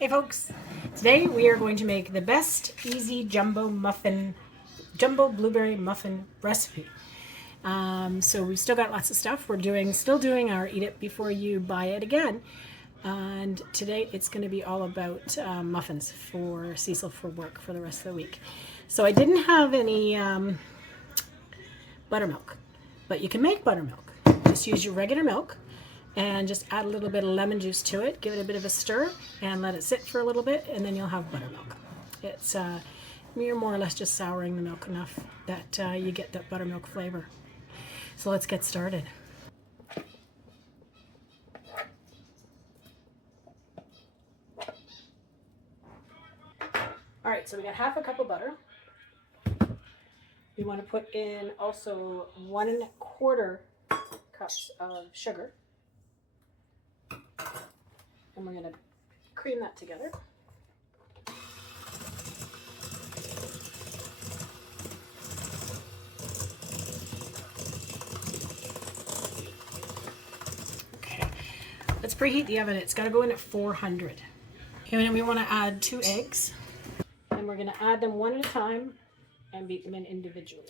Hey folks, today we are going to make the best easy jumbo blueberry muffin recipe. So we've still got lots of stuff. We're still doing our eat it before you buy it again. And today it's going to be all about muffins for Cecil for work for the rest of the week. So I didn't have any buttermilk, but you can make buttermilk. Just use your regular milk and just add a little bit of lemon juice to it. Give it a bit of a stir and let it sit for a little bit, and then you'll have buttermilk. It's you're more or less just souring the milk enough that you get that buttermilk flavor. So let's get started. All right, so we got half a cup of butter. We want to put in also 1 1/4 cups of sugar. And we're going to cream that together. Okay, let's preheat the oven. It's got to go in at 400. And then we want to add 2 eggs. And we're going to add them one at a time and beat them in individually.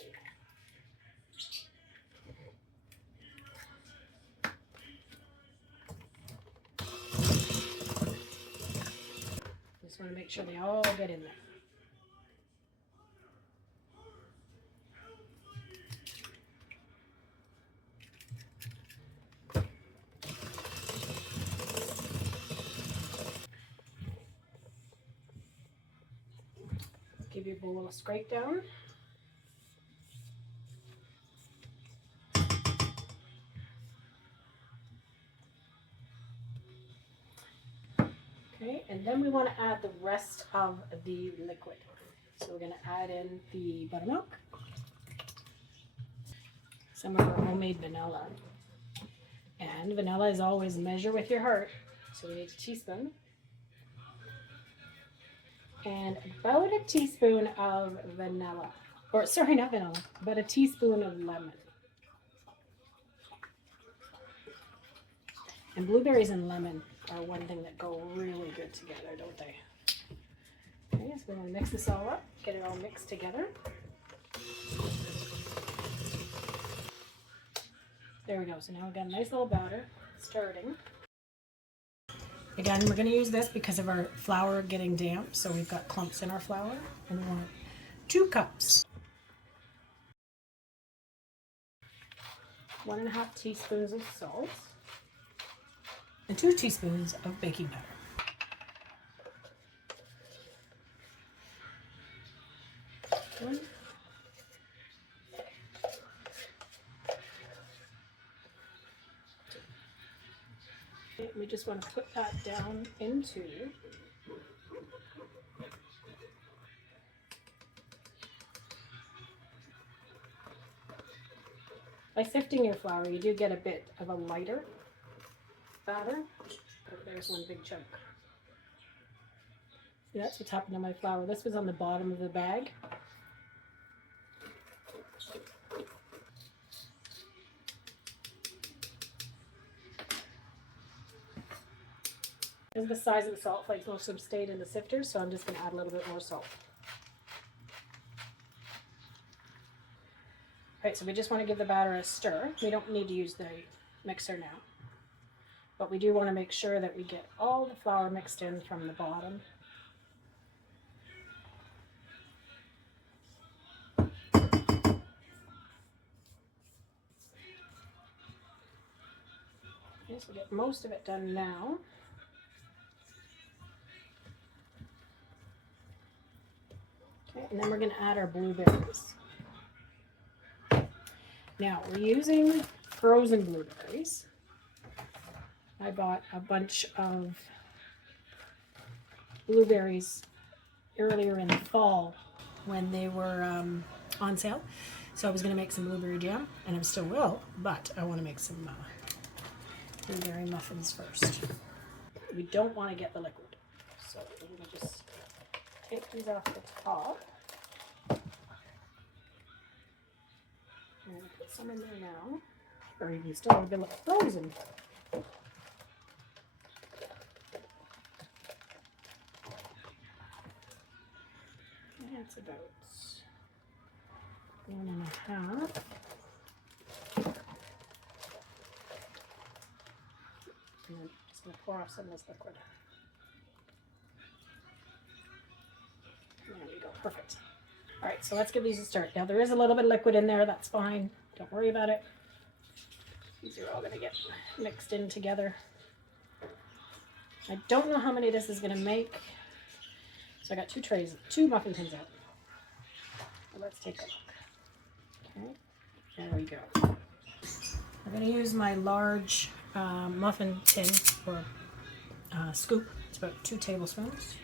Just want to make sure they all get in there. Give your bowl a scrape down. Okay, and then we want to add the rest of the liquid. So we're going to add in the buttermilk, some of our homemade vanilla. And vanilla is always measure with your heart. So we need a teaspoon. And about a teaspoon of vanilla. Or sorry, not vanilla, but a teaspoon of lemon. And blueberries and lemon are one thing that go really good together, don't they? Okay, so we're going to mix this all up, get it all mixed together. There we go. So now we've got a nice little batter starting. Again, we're going to use this because of our flour getting damp, so we've got clumps in our flour. And we want 2 cups. 1 1/2 teaspoons of salt. And 2 teaspoons of baking powder. We just want to put that down into by sifting your flour, you do get a bit of a lighter batter. Oh, there's one big chunk. See, that's what's happened to my flour. This was on the bottom of the bag. This is the size of the salt flakes. Most of them stayed in the sifter, so I'm just going to add a little bit more salt. Alright, so we just want to give the batter a stir. We don't need to use the mixer now. But we do want to make sure that we get all the flour mixed in from the bottom. Okay, so we get most of it done now. Okay, and then we're going to add our blueberries. Now, we're using frozen blueberries. I bought a bunch of blueberries earlier in the fall when they were on sale. So I was going to make some blueberry jam, and I still will, but I want to make some blueberry muffins first. We don't want to get the liquid, so we're going to just take these off the top. I'm going to put some in there now, or you can still have them frozen. That's about 1.5. And I'm just going to pour off some of this liquid. There we go, perfect. All right, so let's give these a start. Now there is a little bit of liquid in there, that's fine. Don't worry about it. These are all going to get mixed in together. I don't know how many this is going to make. So I got 2 trays, 2 muffin tins out. So let's take a look. Okay, there we go. I'm going to use my large muffin tin or scoop. It's about 2 tablespoons.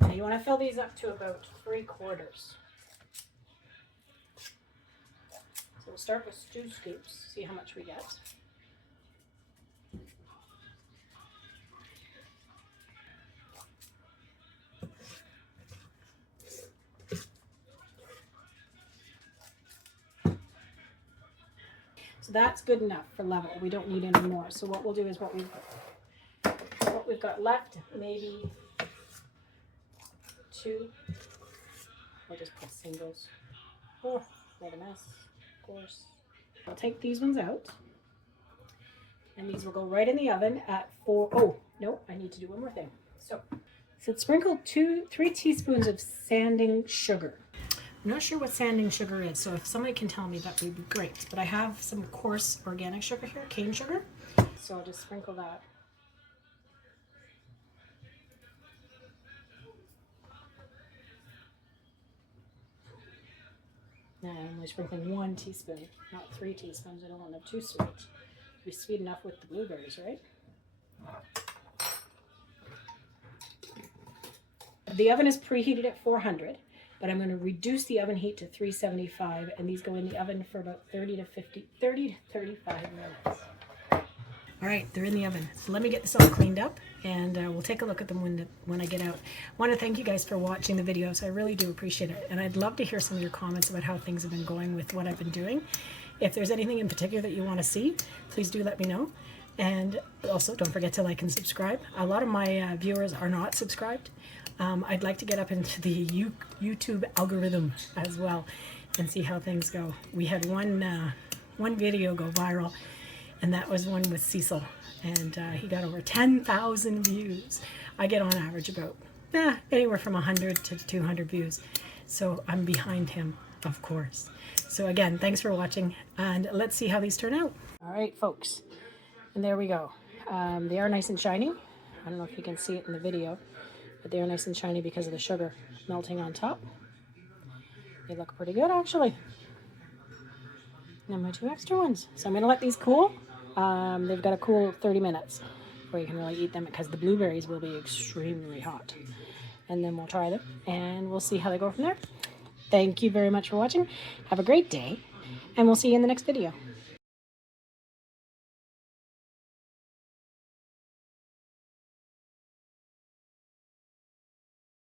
Now you want to fill these up to about 3/4. So we'll start with 2 scoops, see how much we get. So that's good enough for level. We don't need any more. So what we'll do is what we've got left, maybe 2. I'll just put singles. Oh, made a mess, of course. I'll take these ones out. And these will go right in the oven at 4. Oh, no, I need to do one more thing. So sprinkle 3 teaspoons of sanding sugar. I'm not sure what sanding sugar is, so if somebody can tell me, that would be great. But I have some coarse organic sugar here, cane sugar. So I'll just sprinkle that. Now I'm only sprinkling 1 teaspoon, not 3 teaspoons. I don't want them too sweet. It'll be sweet enough with the blueberries, right? The oven is preheated at 400. But I'm going to reduce the oven heat to 375, and these go in the oven for about 30 to 35 minutes. All right, they're in the oven. So let me get this all cleaned up, and we'll take a look at them when I get out. I want to thank you guys for watching the videos. I really do appreciate it, and I'd love to hear some of your comments about how things have been going with what I've been doing. If there's anything in particular that you want to see, please do let me know. And also, don't forget to like and subscribe. A lot of my viewers are not subscribed. I'd like to get up into the YouTube algorithm as well and see how things go. We had one video go viral, and that was one with Cecil, and he got over 10,000 views. I get on average about anywhere from 100 to 200 views, so I'm behind him, of course. So again, thanks for watching, and let's see how these turn out. All right, folks, and there we go. They are nice and shiny. I don't know if you can see it in the video, but they are nice and shiny because of the sugar melting on top. They look pretty good, actually. And my 2 extra ones. So I'm going to let these cool. They've got to cool 30 minutes before you can really eat them, because the blueberries will be extremely hot. And then we'll try them, and we'll see how they go from there. Thank you very much for watching. Have a great day, and we'll see you in the next video.